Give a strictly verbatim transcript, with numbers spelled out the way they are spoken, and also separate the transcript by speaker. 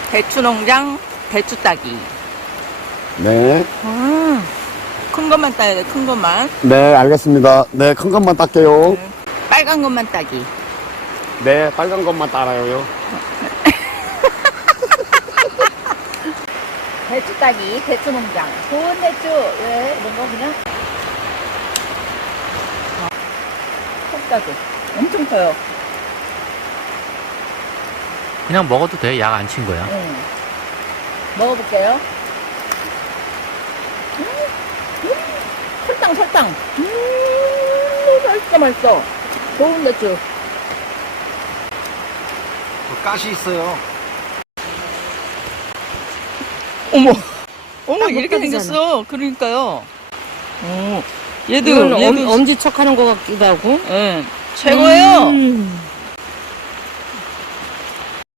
Speaker 1: 배추 농장 배추 따기.
Speaker 2: 네.
Speaker 1: 음, 큰 것만 따야 돼, 큰 것만.
Speaker 2: 네, 알겠습니다. 네, 큰 것만 딸게요.
Speaker 1: 네. 빨간 것만 따기.
Speaker 2: 네, 빨간 것만 따라요.
Speaker 1: 배추 따기, 배추 농장. 좋은 배추. 왜? 이런 거 그냥. 콕 따기. 엄청 커요.
Speaker 3: 그냥 먹어도 돼. 약 안 친 거야.
Speaker 1: 응. 먹어볼게요. 음, 음, 설탕, 설탕. 음, 맛있어, 맛있어. 좋은 배추.
Speaker 2: 가시 있어요.
Speaker 1: 어머, 어머,
Speaker 4: 딱
Speaker 1: 이렇게
Speaker 4: 먹혀지잖아.
Speaker 1: 생겼어. 그러니까요. 오, 얘도,
Speaker 4: 이건
Speaker 1: 얘도,
Speaker 4: 엄, 엄지척 하는 것 같기도 하고.
Speaker 1: 예, 최고예요.
Speaker 4: 음.